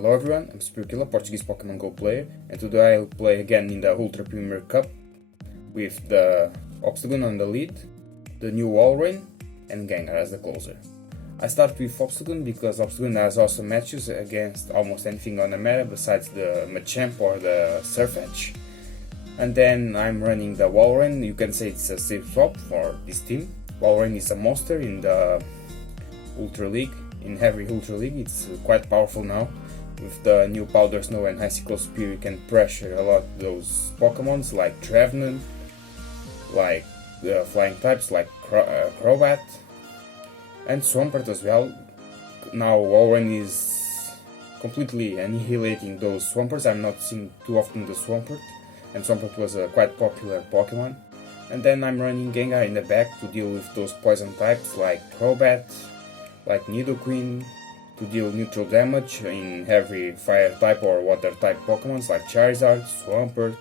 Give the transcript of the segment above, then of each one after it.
Hello everyone, I'm Spirkilla, Portuguese Pokemon Go player, and today I'll play again in the Ultra Premier Cup with the Obstagoon on the lead, the new Walrein, and Gengar as the closer. I start with Obstagoon because Obstagoon has awesome matches against almost anything on the meta besides the Machamp or the Sir Fetch. And then I'm running the Walrein. You can say it's a safe swap for this team. Walrein is a monster in the Ultra League, in every Ultra League. It's quite powerful now. With the new Powder Snow and Icicle Spear, you can pressure a lot those Pokemons like Trevenant, like the flying types like Crobat, and Swampert as well. Now Walrein is completely annihilating those Swamperts. I'm not seeing too often the Swampert, and Swampert was a quite popular Pokemon. And then I'm running Gengar in the back to deal with those poison types like Crobat, like Nidoqueen, to deal neutral damage in every fire type or water type Pokemons like Charizard, Swampert,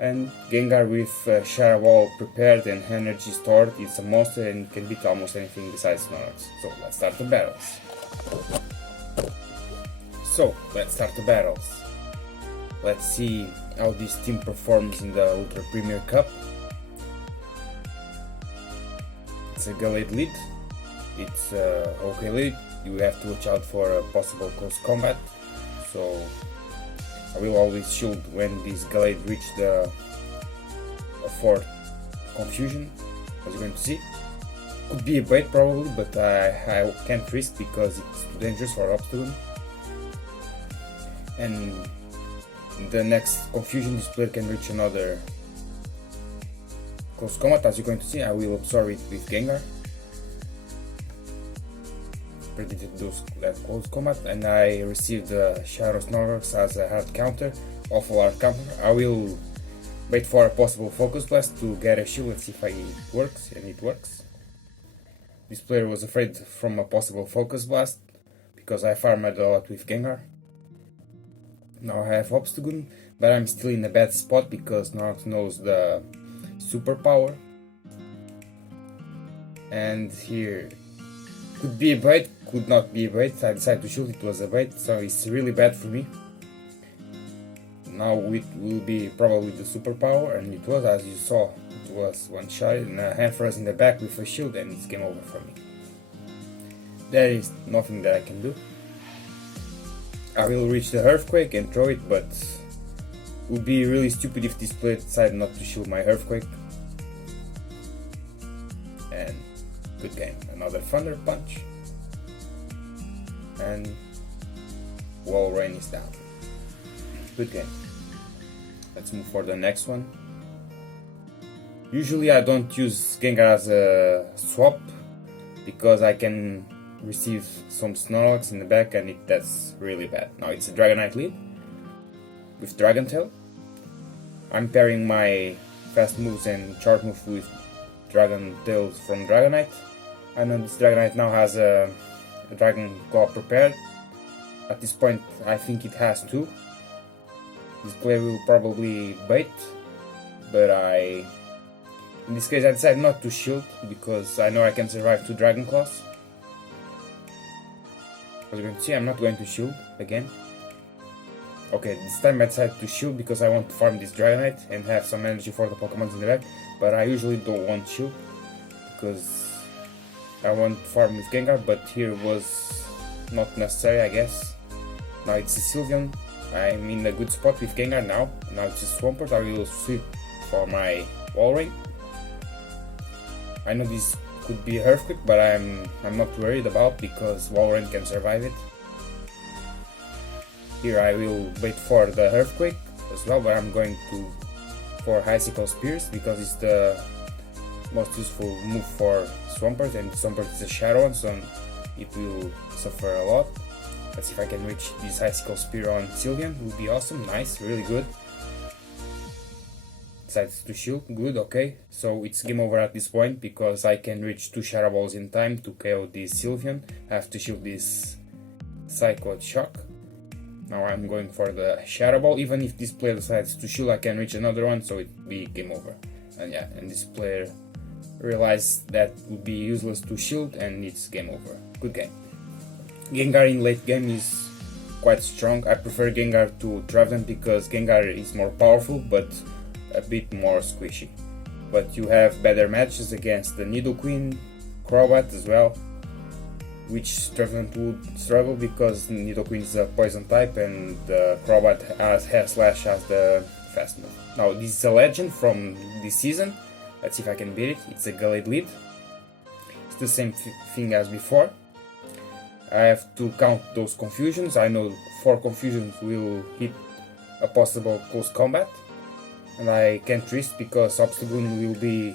and Gengar with Shadow Ball prepared and energy stored. It's a monster and can beat almost anything besides Snorlax. So let's start the battles. Let's see how this team performs in the Ultra Premier Cup. It's a Gallade lead. It's okay lead. You have to watch out for a possible close combat, so I will always shield when this Gallade reach the 4th confusion, as you're going to see. Could be a bait probably, but I can't risk because it's too dangerous for Obstagoon. And in the next confusion this player can reach another close combat, as you're going to see. I will absorb it with Gengar. Predicted that close combat, and I received the Shadow Snorlax as a hard counter, awful hard counter. I will wait for a possible Focus Blast to get a shield. Let's see if it works, and it works. This player was afraid from a possible Focus Blast because I farmed a lot with Gengar. Now I have Obstagoon, but I'm still in a bad spot because Snorlax knows the superpower. And here could be a bait, could not be a bait. I decided to shoot, it was a bait, so it's really bad for me. Now it will be probably the superpower, and it was, as you saw, it was one shot and a Hamfras in the back with a shield, and it's game over for me. There is nothing that I can do. I will reach the Earthquake and throw it, but it would be really stupid if this player decided not to shield my Earthquake. And good game. Another Thunder Punch, and Walrein is down. Good game. Let's move for the next one. Usually I don't use Gengar as a swap because I can receive some Snorlax in the back, and that's really bad. Now it's a Dragonite lead with Dragon Tail. I'm pairing my fast moves and short move with Dragon Tails from Dragonite. I know this Dragonite now has a Dragon Claw prepared. At this point I think it has two. This player will probably bait, but in this case I decided not to shield because I know I can survive two Dragon Claws. As you can see, I'm not going to shield again. Okay, this time I decided to shield because I want to farm this Dragonite and have some energy for the Pokemon in the back, but I usually don't want shield because I want to farm with Gengar, but here was not necessary, I guess. Now it's a Sylveon. I'm in a good spot with Gengar now. Now it's a Swampert. I will sweep for my Walrein. I know this could be Earthquake, but I'm not worried about because Walrein can survive it. Here I will wait for the Earthquake as well, but I'm going for Icicle Spears because it's the most useful move for Swampert, and Swampert is a Shadow one, so it will suffer a lot. Let's see if I can reach this Icicle Spear on Sylveon. It would be awesome, nice, really good. Decides to shield, good, okay. So it's game over at this point because I can reach two Shadow Balls in time to KO this Sylveon. I have to shield this Psycho Shock. Now I'm going for the Shadow Ball. Even if this player decides to shield, I can reach another one, so it will be game over. And yeah, and this player realized that would be useless to shield, and it's game over. Good game. Gengar in late game is quite strong. I prefer Gengar to Trevenant because Gengar is more powerful but a bit more squishy. But you have better matches against the Nidoqueen, Crobat as well, which Trevenant would struggle because Nidoqueen is a poison type and Crobat has Hair Slash as the fast move. Now this is a legend from this season. Let's see if I can beat it. It's a Gallade lead. It's the same thing as before. I have to count those confusions. I know 4 confusions will hit a possible close combat. And I can't risk because Obstagoon will be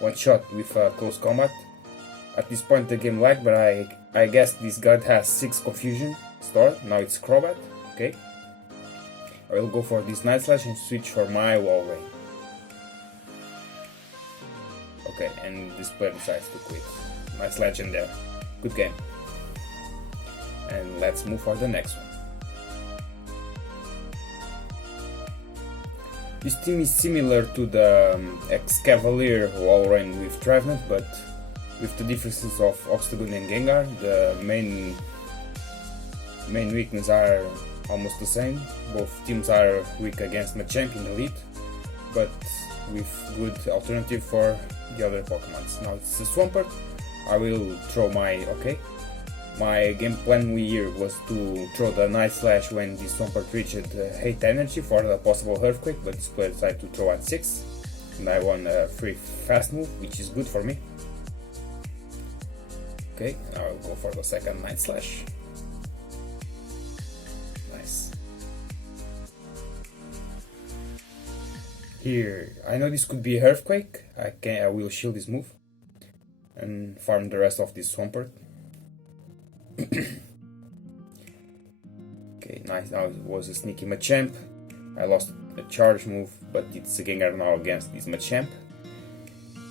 one shot with a close combat. At this point the game lagged, but I guess this guard has 6 confusion stored. Now it's Crobat. Okay. I will go for this Night Slash and switch for my Walrein. Okay, and this player decides to quit. Nice legend there. Good game. And let's move for the next one. This team is similar to the ex-Cavalier Walrein with Trevenant, but with the differences of Obstagoon and Gengar. The main weaknesses are almost the same. Both teams are weak against Machamp in the lead, but with good alternative for the other Pokemons. Now it's a Swampert. I will throw my My game plan here was to throw the Night Slash when this Swampert reached 8 energy for the possible Earthquake, but this player decided to throw at 6, and I won a free fast move, which is good for me. Okay, now I'll go for the second Night Slash. Nice. Here, I know this could be Earthquake. I will shield this move and farm the rest of this Swampert. Okay, nice. Now it was a sneaky Machamp. I lost a charge move, but it's a Gengar now against this Machamp.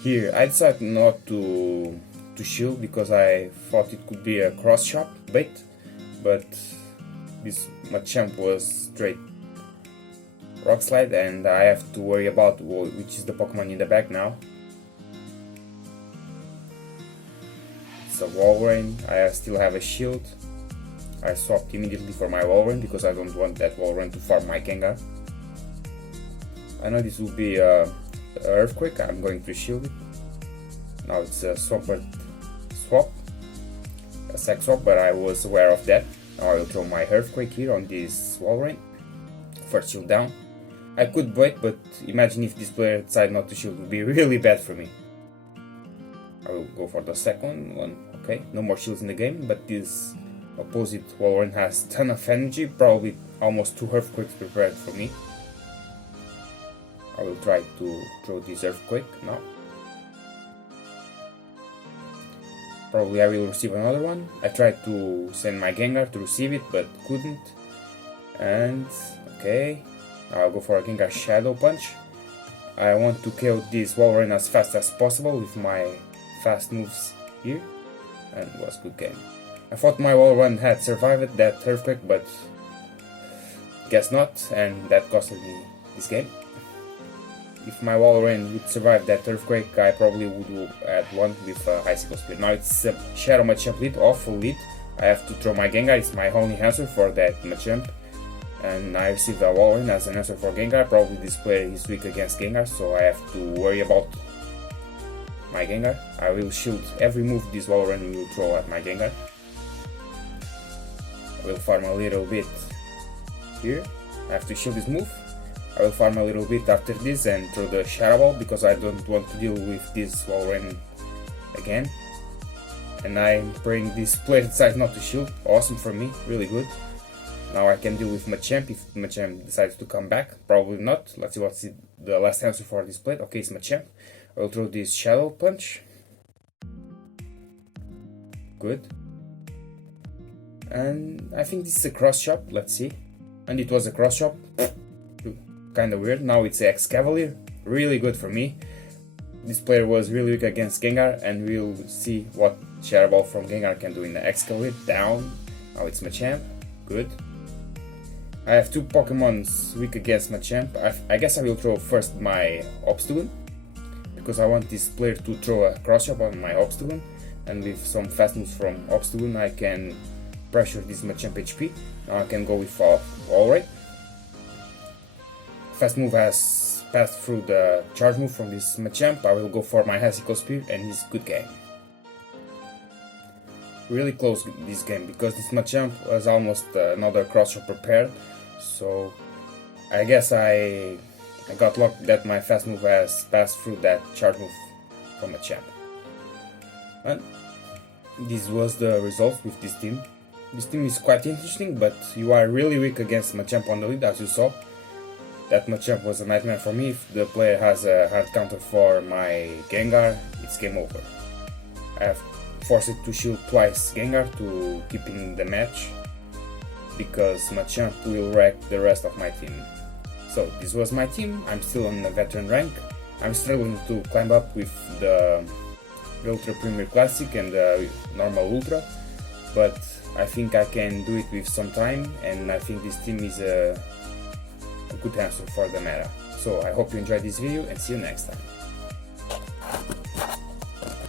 Here, I decided not to shield because I thought it could be a cross shot bait, but this Machamp was straight Rock Slide, and I have to worry about which is the Pokemon in the back now. It's a Walrein. I still have a shield. I swapped immediately for my Walrein because I don't want that Walrein to farm my Gengar. I know this will be a Earthquake. I'm going to shield it. Now it's a Swampert swap, a sack swap, but I was aware of that. Now I will throw my Earthquake here on this Walrein. First shield down. I could wait, but imagine if this player decided not to shield, it would be really bad for me. I will go for the second one. Okay, no more shields in the game, but this opposite Walrein has ton of energy, probably almost 2 Earthquakes prepared for me. I will try to throw this Earthquake now. Probably I will receive another one. I tried to send my Gengar to receive it, but couldn't. And okay, now I'll go for a Gengar Shadow Punch. I want to kill this Walrein as fast as possible with my fast moves here, and it was a good game. I thought my Walrein had survived that Earthquake, but guess not, and that costed me this game. If my Walrein would survive that Earthquake, I probably would add one with Icicle Speed. Now it's a Shadow Machamp lead, awful lead. I have to throw my Gengar, it's my only answer for that Machamp. And I received a Walrein as an answer for Gengar. Probably this player is weak against Gengar, so I have to worry about my Gengar. I will shield every move this Walrein will throw at my Gengar. I will farm a little bit here. I have to shield this move. I will farm a little bit after this and throw the Shadow Ball because I don't want to deal with this Walrein again. And I'm praying this player decides not to shield. Awesome for me, really good. Now I can deal with Machamp if Machamp decides to come back. Probably not. Let's see what's the last answer for this plate. Okay, it's Machamp. I will throw this Shadow Punch. Good. And I think this is a cross shot. Let's see. And it was a cross shot. Kinda weird. Now it's ex-Cavalier. Really good for me. This player was really weak against Gengar, and we'll see what Shadow Ball from Gengar can do in the ex-Cavalier. Down. Now it's Machamp. Good. I have 2 Pokemons weak against Machamp. I guess I will throw first my Obstagoon, because I want this player to throw a cross shot on my Obstagoon, and with some fast moves from Obstagoon I can pressure this Machamp HP. Now I can go with Walrein. Fast move has passed through the charge move from this Machamp. I will go for my Hessico Spear and he's good game. Really close this game because this Machamp was almost another cross shot prepared, so I guess I got lucky that my fast move has passed through that charge move from Machamp. And this was the result with this team. This team is quite interesting, but you are really weak against Machamp on the lead, as you saw. That Machamp was a nightmare for me. If the player has a hard counter for my Gengar, it's game over. I have forced it to shield twice Gengar to keep in the match, because Machamp will wreck the rest of my team. So this was my team. I'm still on the veteran rank. I'm struggling to climb up with the Ultra Premier Classic and the normal Ultra, but I think I can do it with some time, and I think this team is a good answer for the meta. So I hope you enjoyed this video and see you next time.